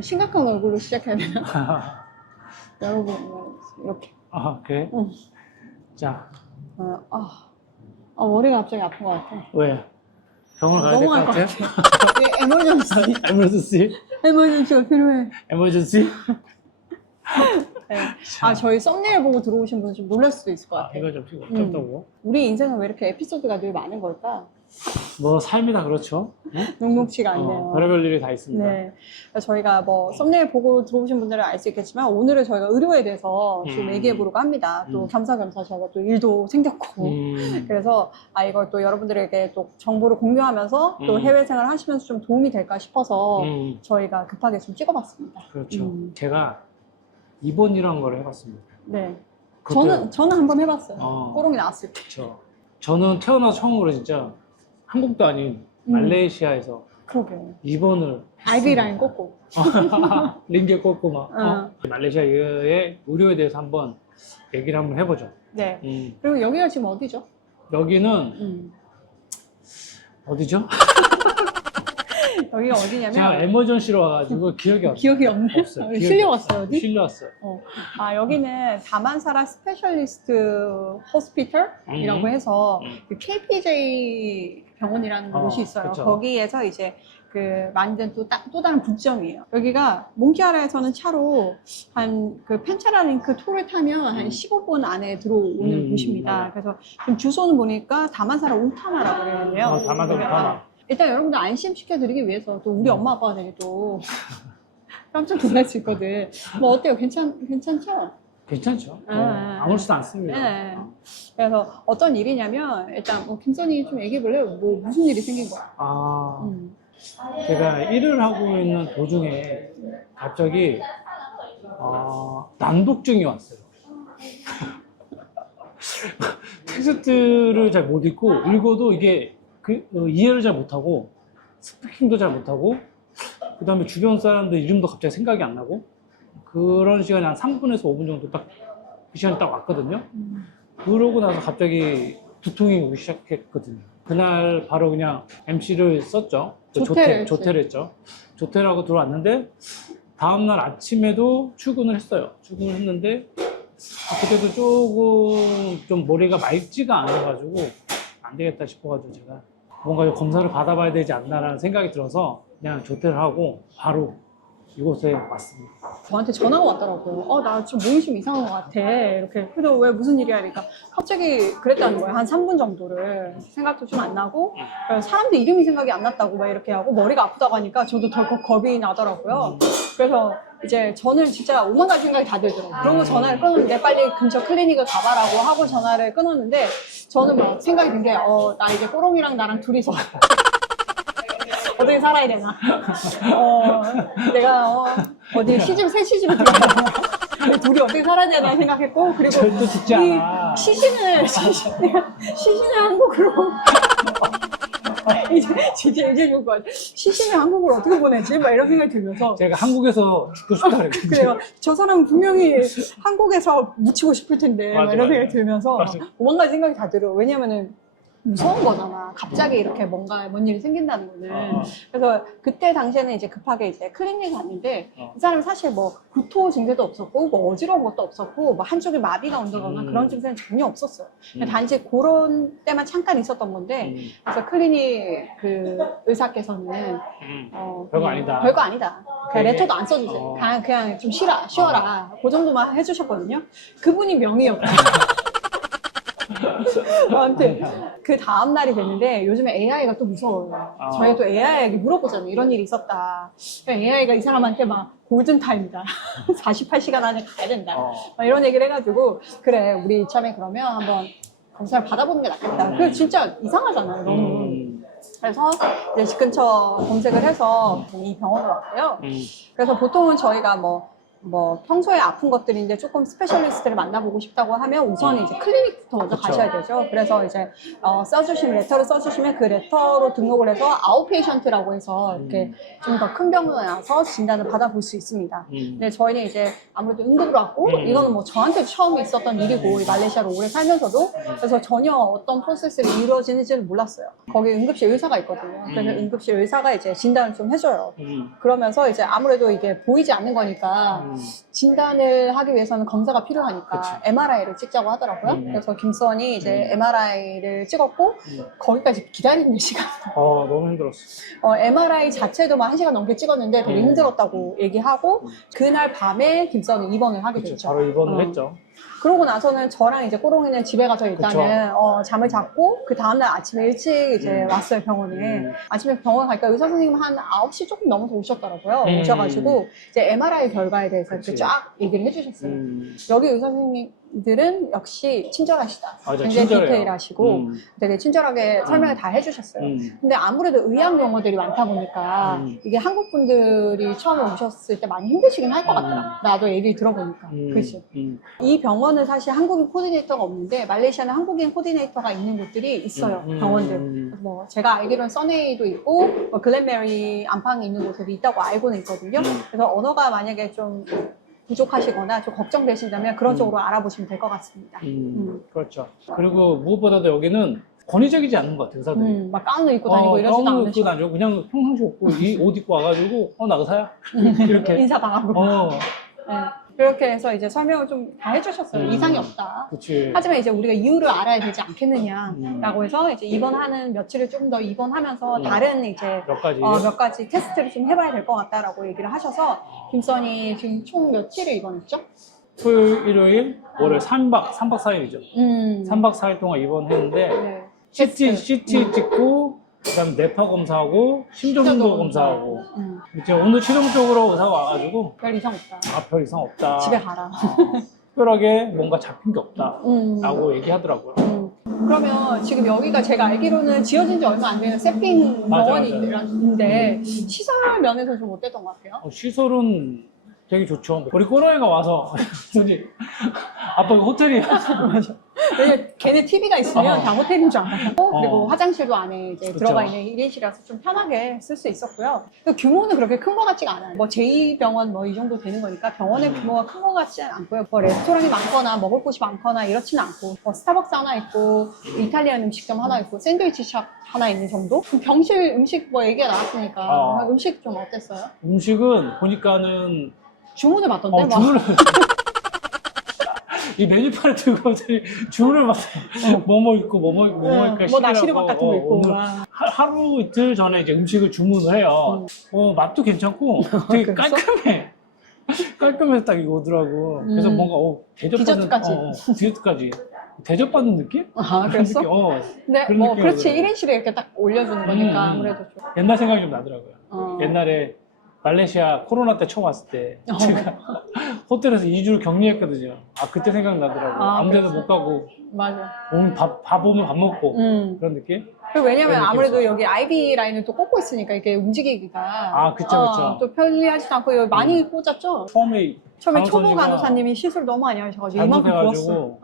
심각한 얼굴로 시작해야 되나? 여러분, 이렇게. 아, 그래? 응. 자, 머리가 갑자기 아픈 것 같아. 왜? 병원 가야 될 것 넘어갈 것 같아? 같아. 에머전시. 에머전시? 에머전시가 필요해. 에머전시? 네. 저희 썸네일 보고 들어오신 분 좀 놀랄 수도 있을 것 같아. 이거 좀 좀 우리 인생은 왜 이렇게 에피소드가 늘 많은 걸까? 뭐 삶이다 그렇죠? 응? 녹록치가 않네요. 별의별 일이 다 있습니다. 네. 저희가 뭐 썸네일 보고 들어오신 분들은 알 수 있겠지만 오늘은 저희가 의료에 대해서 좀 얘기해 보려고 합니다. 또 겸사겸사 저희가 또 일도 생겼고 그래서 이걸 또 여러분들에게 또 정보를 공유하면서 또 해외 생활 하시면서 좀 도움이 될까 싶어서 저희가 급하게 좀 찍어봤습니다. 그렇죠. 제가 입원이라는 걸 해봤습니다. 네. 그것도- 저는 한번 해봤어요. 꼬롱이 나왔을 때. 그렇죠. 저는 태어나서 처음으로 진짜 한국도 아닌 말레이시아에서 그러게요. 입원을 IV 라인 꽂고. 링겔 꽂고 막 말레이시아의 의료에 대해서 한번 얘기를 한번 해보죠. 네. 그리고 여기가 지금 어디죠? 여기는 어디죠? 여기가 어디냐면 제가 에머전시로 와가지고 기억이 없네. 없어요. 기억이 실려왔어요, 어디? 실려왔어요. 여기는 다만사라 스페셜리스트 호스피털이라고 해서 그 KPJ 병원이라는 곳이 있어요. 그쵸. 거기에서 이제 그 만든 또 다른 분점이에요. 여기가 몽키아라에서는 차로 한 그 펜차라링크 토를 타면 한 15분 안에 들어오는 곳입니다. 그래서 지금 주소는 보니까 다만사라 울타마라고 그러는데요. 다만사라 울타마. 일단 여러분들 안심시켜드리기 위해서 또 우리 엄마 아빠가 되게 또 깜짝 놀랄 수 있거든. 뭐 어때요? 괜찮죠? 괜찮죠. 아무렇지도 않습니다. 네. 그래서 어떤 일이냐면 일단 김선희 좀 얘기해 볼래요? 뭐 무슨 일이 생긴 거야? 제가 일을 하고 있는 도중에 갑자기 난독증이 왔어요. 텍스트를 잘 못 읽어도 이게 이해를 잘 못하고 스피킹도 잘 못하고 그 다음에 주변 사람들 이름도 갑자기 생각이 안 나고 그런 시간이 한 3분에서 5분 정도 딱 그 시간이 딱 왔거든요. 그러고 나서 갑자기 두통이 오기 시작했거든요. 그날 바로 그냥 MC를 썼죠. 조퇴를 했죠. 조퇴를 하고 들어왔는데 다음날 아침에도 출근을 했어요. 출근을 했는데 그때도 조금 좀 머리가 맑지가 않아가지고 안 되겠다 싶어가지고 제가 뭔가 검사를 받아봐야 되지 않나라는 생각이 들어서 그냥 조퇴를 하고 바로 이곳에 왔습니다. 저한테 전화가 왔더라고요. 나 지금 몸이 좀 이상한 것 같아. 이렇게. 그래서 왜 무슨 일이야? 그러니까 갑자기 그랬다는 거예요. 한 3분 정도를. 생각도 좀 안 나고, 사람들 이름이 생각이 안 났다고 막 이렇게 하고, 머리가 아프다고 하니까 저도 덜컥 겁이 나더라고요. 그래서 이제 저는 진짜 오만 가지 생각이 다 들더라고요. 그러고 전화를 끊었는데 빨리 근처 클리닉을 가봐라고 하고 전화를 끊었는데 저는 막 생각이 든 게, 나 이제 꼬롱이랑 나랑 둘이서 어떻게 살아야 되나. 내가 어디 새 시집을 들어가야 둘이 어떻게 살아야 되나 생각했고, 그리고 절대 죽지 않아. 시신을 한국으로 이제 요거 시신을 한국으로 어떻게 보내지? 막 이런 생각이 들면서 제가 한국에서 죽고 싶다 그랬거든요. 그래요. 저 사람은 분명히 한국에서 묻히고 싶을 텐데 막 이런 생각이 들면서 오만 가지 생각이 다 들어요. 왜냐면은 무서운 거잖아. 갑자기 이렇게 뭔 일이 생긴다는 거는. 그래서 그때 당시에는 이제 급하게 이제 클리닉에 갔는데 이 사람이 사실 뭐 구토 증세도 없었고 뭐 어지러운 것도 없었고 뭐 한쪽에 마비가 온다거나 그런 증세는 전혀 없었어요. 단지 그런 때만 잠깐 있었던 건데 그래서 클리닉 그 의사께서는 별거 아니다. 별거 아니다. 그냥 레터도 안 써주세요. 그냥 좀 쉬어라. 그 정도만 해주셨거든요. 그분이 명의였어요. 저한테 그 다음 날이 됐는데 요즘에 AI가 또 무서워요. 저희가 또 AI에게 물어보잖아요. 이런 일이 있었다. AI가 이 사람한테 막 골든타임이다. 48시간 안에 가야 된다. 막 이런 얘기를 해가지고 그래 우리 이참에 그러면 한번 검사를 받아보는 게 낫겠다. 그게 진짜 이상하잖아요. 너무. 그래서 이제 집 근처 검색을 해서 이 병원으로 왔고요. 그래서 보통은 저희가 뭐 뭐 평소에 아픈 것들인데 조금 스페셜리스트를 만나보고 싶다고 하면 우선 이제 클리닉부터 먼저 그쵸. 가셔야 되죠. 그래서 이제 써주시면 레터를 써주시면 그 레터로 등록을 해서 아웃페이션트라고 해서 이렇게 좀 더 큰 병원에 와서 진단을 받아볼 수 있습니다. 근데 저희는 이제 아무래도 응급으로 왔고 이거는 뭐 저한테 처음 있었던 일이고 이 말레이시아로 오래 살면서도 그래서 전혀 어떤 프로세스를 이루어지는지는 몰랐어요. 거기 응급실 의사가 있거든요. 그래서 응급실 의사가 이제 진단을 좀 해줘요. 그러면서 이제 아무래도 이게 보이지 않는 거니까 진단을 하기 위해서는 검사가 필요하니까 그치. MRI를 찍자고 하더라고요. 그래서 김선이 이제 MRI를 찍었고 거기까지 기다리는 시간. 너무 힘들었어. MRI 자체도 막 1시간 넘게 찍었는데 되게 힘들었다고 얘기하고 그날 밤에 김선이 입원을 하게 그쵸, 됐죠. 바로 입원을 했죠. 그러고 나서는 저랑 이제 꼬롱이는 집에 가서 일단은 잠을 잤고 그 다음날 아침에 일찍 이제 왔어요 병원에. 아침에 병원 가니까 의사 선생님 한 9시 조금 넘어서 오셨더라고요. 오셔가지고 이제 MRI 결과에 대해서 이렇게 그치. 쫙 얘기를 해주셨어요. 여기 의사 선생님들은 역시 친절하시다. 맞아, 굉장히 친절해요. 디테일하시고 되게 친절하게 설명을 다 해주셨어요. 근데 아무래도 의학 용어들이 많다 보니까 이게 한국 분들이 처음에 오셨을 때 많이 힘드시긴 할 것 같더라. 나도 얘기를 들어보니까. 그치? 이 병원은 사실 한국인 코디네이터가 없는데 말레이시아는 한국인 코디네이터가 있는 곳들이 있어요. 병원들. 뭐 제가 알기로는 써네이도 있고 뭐 글렌메리 안방이 있는 곳에도 있다고 알고는 있거든요. 그래서 언어가 만약에 좀 부족하시거나 좀 걱정되신다면 그런 쪽으로 알아보시면 될 것 같습니다. 그렇죠. 그리고 무엇보다도 여기는 권위적이지 않는 것 같아요, 의사들이. 막 가운을 입고 다니고 이러지도 가운을 입고 않으시고 다니고 그냥 평상시 입고 이 옷 입고 와가지고 나 의사야? 이렇게. 인사 당하고 네. 그렇게 해서 이제 설명을 좀 다 해주셨어요. 이상이 없다. 그치. 하지만 이제 우리가 이유를 알아야 되지 않겠느냐라고 해서 이제 입원하는 며칠을 조금 더 입원하면서 다른 이제 몇 가지. 몇 가지 테스트를 좀 해봐야 될 것 같다라고 얘기를 하셔서 김선이 지금 총 며칠을 입원했죠? 토요일, 일요일, 월요일 3박 4일이죠. 3박 4일 동안 입원했는데 네. CT 찍고 그다음에 뇌파 검사하고 심전도 검사하고 이제 오늘 최종적으로 의사가 와가지고 별 이상 없다. 별 이상 없다. 집에 가라. 특별하게 뭔가 잡힌 게 없다라고 얘기하더라고요. 그러면 지금 여기가 제가 알기로는 지어진 지 얼마 안 되는 세핑 맞아. 병원인데 시설 면에서 좀 어땠던 것 같아요? 시설은 되게 좋죠. 우리 꼬라이가 와서 저기 아빠 이거 호텔이야. 맞아. 왜냐면 걔네 TV가 있으면 어. 다 호텔인 줄 알았고 그리고 화장실도 안에 이제 그쵸. 들어가 있는 1인실이라서 좀 편하게 쓸 수 있었고요. 또 규모는 그렇게 큰 것 같지가 않아요. 뭐 제2병원 뭐 이 정도 되는 거니까 병원의 규모가 큰 것 같지는 않고요. 뭐 레스토랑이 많거나 먹을 곳이 많거나 이렇지는 않고 뭐 스타벅스 하나 있고 이탈리안 음식점 하나 있고 샌드위치 샵 하나 있는 정도? 병실 음식 뭐 얘기가 나왔으니까 음식 좀 어땠어요? 음식은 보니까는 주문을 받던데 막. 주문을 이 메뉴판을 들고 갑자기 주문을 막 뭐뭐 있고 뭐뭐 있고 뭐뭐 있고 뭐 나시르밥 같은 거 있고 오늘 막. 하루 이틀 전에 이제 음식을 주문을 해요. 맛도 괜찮고 되게 그랬어? 깔끔해. 깔끔해서 딱 이거 오더라고. 그래서 뭔가 대접받는 디저트까지. 디저트까지 대접받는 느낌? 아, 그랬어? 그런 느낌. 근데 그런 뭐 느낌이 그렇지 오더라고요. 1인실에 이렇게 딱 올려주는 거니까 아무래도 좀 옛날 생각이 좀 나더라고요. 옛날에 말레이시아 코로나 때 처음 왔을 때 제가 호텔에서 2주를 격리했거든요. 그때 생각나더라고요. 아무 데나 못 가고 맞아. 밥 오면 밥 먹고 그런 느낌? 그리고 왜냐면 그런 아무래도 느낌이었어요. 여기 아이비 라인을 또 꽂고 있으니까 이게 움직이기가 그쵸. 또 편리하지도 않고 여기 많이 꽂았죠? 처음에 처음에 초보 간호사님이 간호사님이 시술 너무 많이 하셔가지고 이만큼 부었어. 잘못해가지고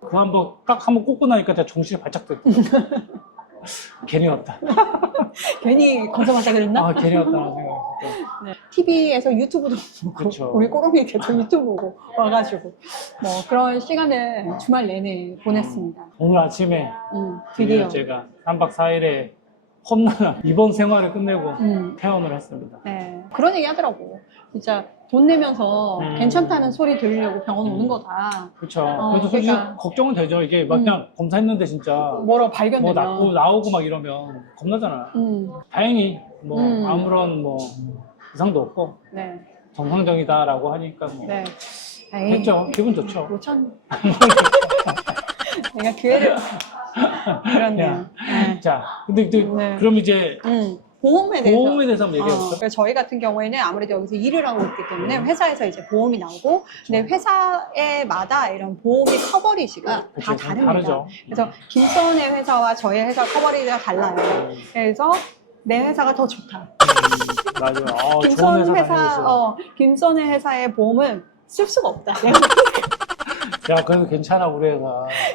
그 딱 한번 꽂고 나니까 제가 정신이 발작 됐더라고요. 괜히 왔다. 괜히 건성하자 그랬나? 괜히 왔다는 생각이 네. TV에서 유튜브도 보고 그쵸. 우리 꼬롱이 계속 유튜브 보고 와가지고 뭐 그런 시간을 주말 내내 보냈습니다. 오늘 아침에 드디어. 제가 3박 4일에 험난한 입원 생활을 끝내고 퇴원을 했습니다. 네, 그런 얘기 하더라고. 진짜 돈 내면서 괜찮다는 소리 들으려고 병원 오는 거다. 그렇죠. 그래도 솔직히 그러니까. 걱정은 되죠. 이게 막 그냥 검사했는데 진짜 뭐라고 발견되면. 나오고 막 이러면 겁나잖아. 다행히 아무런 이상도 없고 네. 정상적이다라고 하니까 네. 했죠. 기분 좋죠. 못 참네. 내가 기회를. 그렇네요. 네. 자, 근데 네. 그럼 이제 보험에 대해서 한번 얘기해볼까? 그래서 저희 같은 경우에는 아무래도 여기서 일을 하고 있기 때문에 회사에서 이제 보험이 나오고 근데 회사에마다 이런 보험의 커버리지가 다 다릅니다. 다르죠. 그래서 김선의 회사와 저희 회사 커버리지가 달라요. 그래서 내 회사가 더 좋다. 맞아요. 좋은 김선 회사 회사, 다니고 김선의 회사의 보험은 쓸 수가 없다. 야, 그래도 괜찮아, 우리 회사.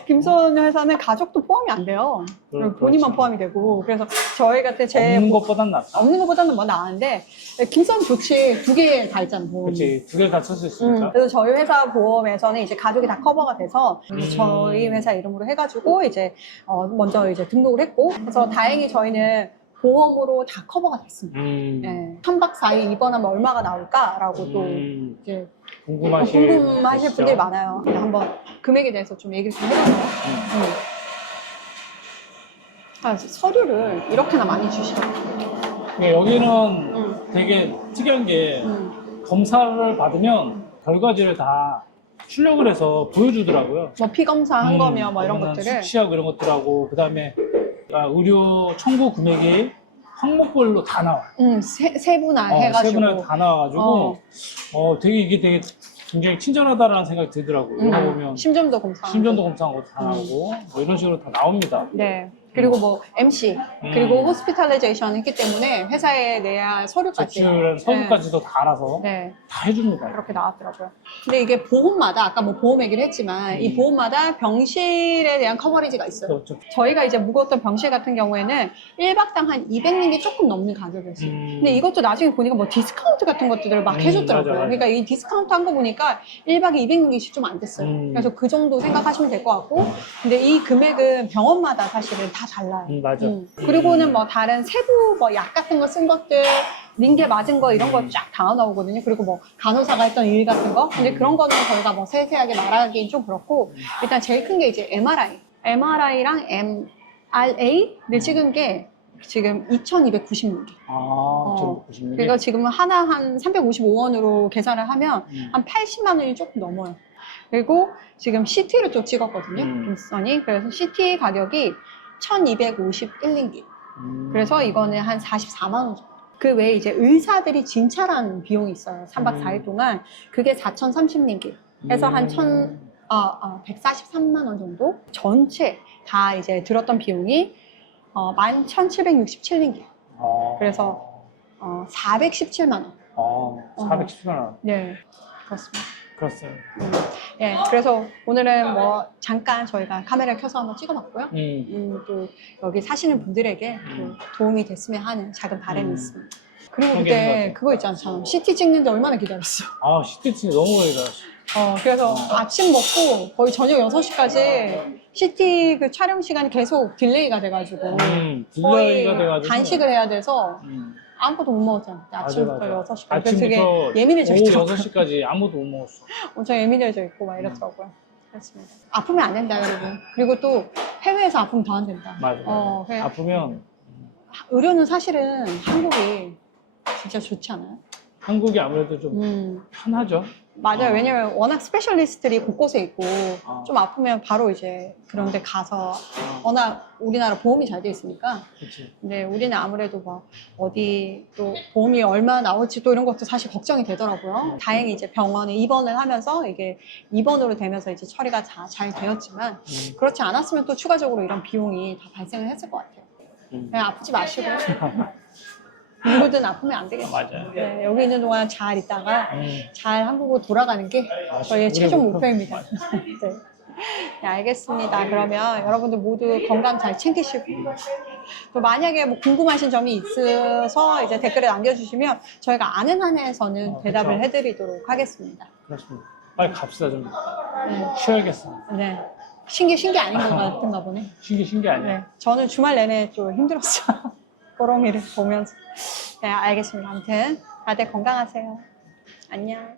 김선 회사는 가족도 포함이 안 돼요. 본인만 그렇죠. 포함이 되고. 그래서 저희 같은 없는 것보단 낫다. 없는 것보다는 뭐 나은데, 김선 좋지. 두 개 다 있잖아, 보험. 그치, 두 개 다 쓸 수 있으니까. 그래서 저희 회사 보험에서는 이제 가족이 다 커버가 돼서 음. 저희 회사 이름으로 해가지고 이제 먼저 이제 등록을 했고, 그래서 다행히 저희는 보험으로 다 커버가 됐습니다. 네. 3박 4일 입원하면 얼마가 나올까라고 또 이제 궁금하실 분들이 많아요. 근데 한번 금액에 대해서 좀 얘기를 좀 해볼까요? 서류를 이렇게나 많이 주시더라고요. 여기는 되게 특이한 게 검사를 받으면 결과지를 다 출력을 해서 보여주더라고요. 뭐 피검사 한 거면 뭐 이런 그러면 것들을. 수치하고 이런 것들하고, 그 다음에 의료 청구 금액이 항목별로 다 나와요. 세분화 해가지고. 세분화가 다 나와가지고, 되게 이게 되게 굉장히 친절하다라는 생각이 들더라고요. 이런 거 보면 심전도 검사. 심전도 검사한 것도 다 나오고, 뭐 이런 식으로 다 나옵니다. 네. 그리고 뭐 MC 그리고 호스피탈라이제이션 했기 때문에 회사에 내야 할 서류까지 제출 서류까지도 다 알아서 네. 다 해줍니다. 그렇게 나왔더라고요. 근데 이게 보험마다 아까 뭐 보험 얘기를 했지만 이 보험마다 병실에 대한 커버리지가 있어요. 그렇죠. 저희가 이제 묵었던 병실 같은 경우에는 1박당 한 200링이 조금 넘는 가격이었어요. 근데 이것도 나중에 보니까 뭐 디스카운트 같은 것들을 막 해줬더라고요. 맞아. 그러니까 이 디스카운트 한 거 보니까 1박에 200링이 좀 안 됐어요. 그래서 그 정도 생각하시면 될 것 같고, 근데 이 금액은 병원마다 사실은 다 달라요. 맞아. 그리고는 뭐 다른 세부 뭐 약 같은 거 쓴 것들, 링게 맞은 거 이런 거 쫙 다 나오거든요. 그리고 뭐 간호사가 했던 일 같은 거. 근데 그런 거는 저희가 뭐 세세하게 말하기는 좀 그렇고, 일단 제일 큰 게 이제 MRI랑 MRA 찍은 게 지금 2,290명. 2,290명. 그러니까 지금 하나 한 355원으로 계산을 하면 한 80만 원이 조금 넘어요. 그리고 지금 CT를 또 찍었거든요. 김선이. 그래서 CT 가격이 1,251링기. 그래서 이거는 한 44만 원 정도. 그 외에 이제 의사들이 진찰한 비용이 있어요. 3박 4일 동안. 그게 4,030링기. 해서 한 143만 원 정도? 전체 다 이제 들었던 비용이 11,767링기. 그래서 417만 원. 417만 원. 네, 그렇습니다. 그렇어요. 예, 그래서 오늘은 뭐 잠깐 저희가 카메라를 켜서 한번 찍어봤고요. 또 여기 사시는 분들에게 또 도움이 됐으면 하는 작은 바람이 있습니다. 그리고 그런 게 있는 것 그때 같아요. 그거 있잖아, 참. CT 찍는데 얼마나 기다렸어. CT 너무 오래 기다렸어. 그래서 아침 먹고 거의 저녁 6시까지 CT 그 촬영 시간이 계속 딜레이가 돼가지고 거의 딜레이가 돼가지고 간식을 해야 돼서 아무것도 못 먹었잖아. 아침부터 맞아. 6시까지. 그래서 되게 아침부터 예민해져 오후 있더라고요. 6시까지 아무도 못 먹었어. 엄청 예민해져 있고 막 이렇더라고요. 그렇습니다. 아프면 안 된다, 여러분. 그리고 또 해외에서 아프면 더 안 된다. 맞아. 그냥 아프면 의료는 사실은 한국이 진짜 좋지 않아요? 한국이 아무래도 좀 편하죠. 맞아요. 왜냐면 워낙 스페셜리스트들이 곳곳에 있고 어. 좀 아프면 바로 이제 그런 데 가서 워낙 우리나라 보험이 잘 돼 있으니까. 그치. 근데 우리는 아무래도 막 어디 또 보험이 얼마 나올지 또 이런 것도 사실 걱정이 되더라고요. 다행히 이제 병원에 입원을 하면서 이게 입원으로 되면서 이제 처리가 잘 되었지만 그렇지 않았으면 또 추가적으로 이런 비용이 다 발생을 했을 것 같아요. 그냥 아프지 마시고 누구든 아프면 안 되겠어요. 맞아요. 네, 여기 있는 동안 잘 있다가 잘 한국으로 돌아가는 게 저희의 최종 목표입니다. 네. 네, 알겠습니다. 그러면 여러분들 모두 건강 잘 챙기시고 또 만약에 뭐 궁금하신 점이 있어서 이제 댓글에 남겨주시면 저희가 아는 한에서는 대답을 그쵸. 해드리도록 하겠습니다. 그렇습니다. 빨리 갑시다. 좀 네. 쉬어야겠어. 네. 신기 아닌 것 같은가 보네. 신기 아니야. 네. 저는 주말 내내 좀 힘들었어요. 꼬로미를 보면서. 네, 알겠습니다. 아무튼 다들 건강하세요. 안녕.